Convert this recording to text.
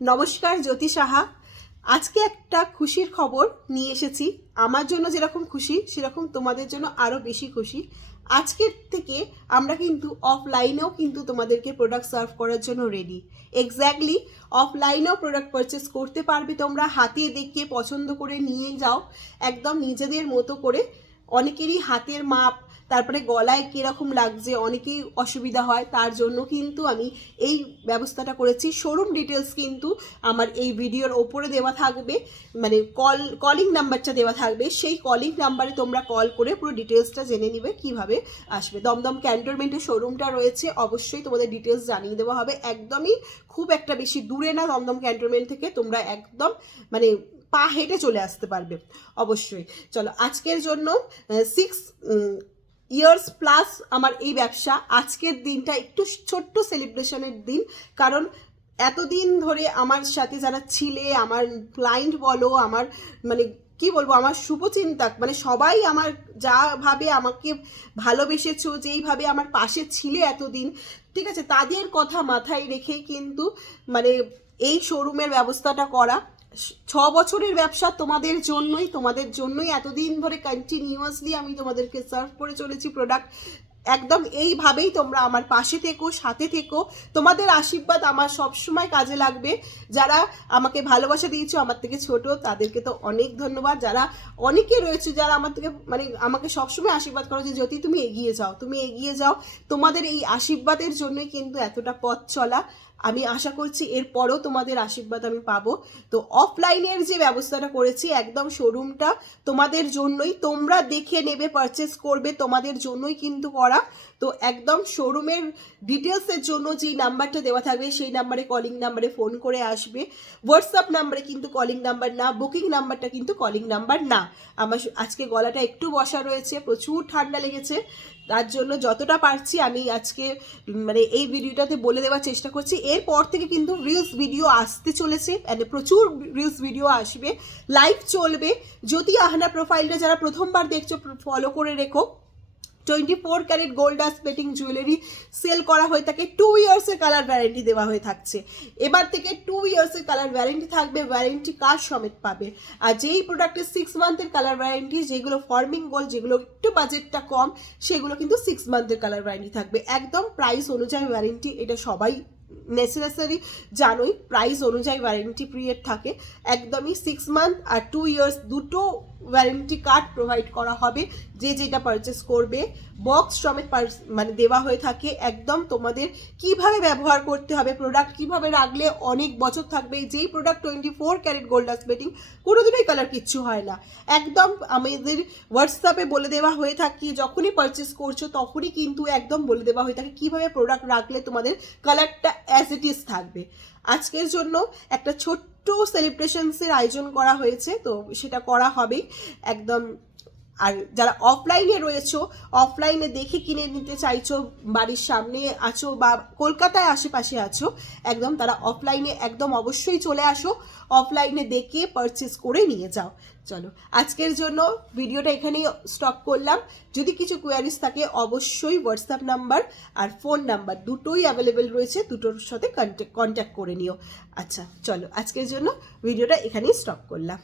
নমস্কার, জ্যোতি সাহা। আজকে একটা খুশির খবর নিয়ে এসেছি। আমার জন্য যেরকম খুশি সেরকম তোমাদের জন্য আরও বেশি খুশি। আজকের থেকে আমরা কিন্তু অফলাইনেও কিন্তু তোমাদেরকে প্রোডাক্ট সার্ভ করার জন্য রেডি। এক্স্যাক্টলি অফলাইনেও প্রোডাক্ট পারচেস করতে পারবে তোমরা, হাতে দেখে পছন্দ করে নিয়ে যাও একদম নিজেদের মতো করে। অনেকেরই হাতের মাপ, তারপরে গলায় কীরকম লাগছে, অনেকেই অসুবিধা হয়, তার জন্য কিন্তু আমি এই ব্যবস্থাটা করেছি। শোরুম ডিটেলস কিন্তু আমার এই ভিডিওর ওপরে দেওয়া থাকবে, মানে কলিং নাম্বারটা দেওয়া থাকবে। সেই কলিং নাম্বারে তোমরা কল করে পুরো ডিটেলসটা জেনে নিবে কিভাবে আসবে। দমদম ক্যান্টনমেন্টের শোরুমটা রয়েছে, অবশ্যই তোমাদের ডিটেলস জানিয়ে দেওয়া হবে। একদমই খুব একটা বেশি দূরে না দমদম ক্যান্টনমেন্ট থেকে, তোমরা একদম মানে পা হেঁটে চলে আসতে পারবে অবশ্যই। চলো, আজকের জন্য 6 ইয়ার্স প্লাস আমার এই ব্যবসা। আজকের দিনটা একটু ছোট্ট সেলিব্রেশনের দিন, কারণ এতদিন ধরে আমার সাথে যারা ছিলে, আমার ক্লায়েন্ট বলো, আমার মানে কি বলবো, আমার শুভচিন্তক, মানে সবাই আমার যাভাবে আমাকে ভালোবেসেছো, যেইভাবে আমার পাশে ছিলে এতদিন, ঠিক আছে, তাদের কথা মাথায় রেখেই কিন্তু মানে এই শোরুমের ব্যবস্থাটা করা। 6 বছরের ব্যবসা তোমাদের জন্যই এতদিন ধরে কন্টিনিউয়াসলি আমি তোমাদেরকে সার্ভ করে চলেছি প্রোডাক্ট। একদম এইভাবেই তোমরা আমার পাশে থেকো, সাথে থেকো। তোমাদের আশীর্বাদ আমার সবসময় কাজে লাগবে। যারা আমাকে ভালোবাসা দিয়েছো, আমার থেকে ছোট, তাদেরকে তো অনেক ধন্যবাদ। যারা অনেকে রয়েছে যারা আমার থেকে মানে আমাকে সবসময় আশীর্বাদ করো যে জ্যোতি তুমি এগিয়ে যাও, তুমি এগিয়ে যাও। তোমাদের এই আশীর্বাদের জন্যই কিন্তু এতটা পথ চলা। আমি আশা করছি এরপরও তোমাদের আশীর্বাদ আমি পাবো। তো অফলাইনের যে ব্যবস্থাটা করেছি, একদম শোরুমটা তোমাদের জন্যই, তোমরা দেখে নেবে, পারচেস করবে, তোমাদের জন্যই কিন্তু করা। তো একদম শোরুমের ডিটেলসের জন্য যেই নাম্বারটা দেওয়া থাকবে সেই নাম্বারে, কলিং নাম্বারে ফোন করে আসবে। হোয়াটসঅ্যাপ নাম্বারে কিন্তু কলিং নাম্বার না, বুকিং নাম্বারটা কিন্তু কলিং নাম্বার না। আমার আজকে গলাটা একটু বসা রয়েছে, প্রচুর ঠান্ডা লেগেছে, তার জন্য যতটা পারছি আমি আজকে মানে এই ভিডিওটাতে বলে দেওয়ার চেষ্টা করছি। এরপর থেকে কিন্তু রিলস ভিডিও আসতে চলেছে, মানে প্রচুর রিলস ভিডিও আসবে, লাইভ চলবে। জ্যোতি আহনা প্রোফাইলটা যারা প্রথমবার দেখছো ফলো করে রেখো। 24 carat gold dust plating jewellery sell করা হয়ে থাকে। 2 ইয়ার্সের কালার ওয়ারেন্টি দেওয়া হয়ে থাকছে। এবার থেকে 2 ইয়ার্সের কালার ওয়ারেন্টি থাকবে, ওয়ারেন্টি কার্ড সমেত পাবে। আর যেই প্রোডাক্টের 6 মান্থের কালার ওয়ারেন্টি, যেগুলো ফর্মিং গোল্ড, যেগুলো একটু বাজেটটা কম, সেগুলো কিন্তু 6 মান্থের কালার ওয়ারেন্টি থাকবে। একদম প্রাইস অনুযায়ী ওয়ারেন্টি, এটা সবাই নেসেসারি জানোই, প্রাইস অনুযায়ী ওয়ারেন্টি পিরিয়ড থাকে। একদমই 6 মান্থ আর 2 ইয়ার্স দুটো ওয়ারেন্টি কার্ড প্রোভাইড করা হবে। যে যেটা পারচেস করবে বক্স সমেত মানে দেওয়া হয়ে থাকে। একদম তোমাদের কিভাবে ব্যবহার করতে হবে, প্রোডাক্ট কিভাবে রাখলে অনেক বছর থাকবে। যেই product 24 carat gold dust plating, কোনোদিনই কালার কিচ্ছু হয় না। একদম আমাদের হোয়াটসঅ্যাপে বলে দেওয়া হয়ে থাকে, যখনই পারচেস করছো তখনই কিন্তু একদম বলে দেওয়া হয়ে থাকে কীভাবে প্রোডাক্ট রাখলে তোমাদের কালারটা অ্যাজ ইট ইজ থাকবে। আজকের জন্য একটা ছোট্ট সেলিব্রেশনসের আয়োজন করা হয়েছে, তো সেটা করা হবেই একদম। আর যারা অফলাইনে রয়েছো, অফলাইনে দেখে কিনে নিতে চাইছো, বাড়ির সামনে আছো বা কলকাতায় আশেপাশে আছো, একদম তারা অফলাইনে একদম অবশ্যই চলে আসো, অফলাইনে দেখে পারচেস করে নিয়ে যাও। চলো, আজকের জন্য ভিডিওটা এখানেই স্টপ করলাম। যদি কিছু কোয়ারিজ থাকে অবশ্যই হোয়াটসঅ্যাপ নাম্বার আর ফোন নাম্বার দুটোই অ্যাভেলেবেল রয়েছে, দুটোর সাথে কন্ট্যাক্ট করে নিও। আচ্ছা চলো, আজকের জন্য ভিডিওটা এখানেই স্টপ করলাম।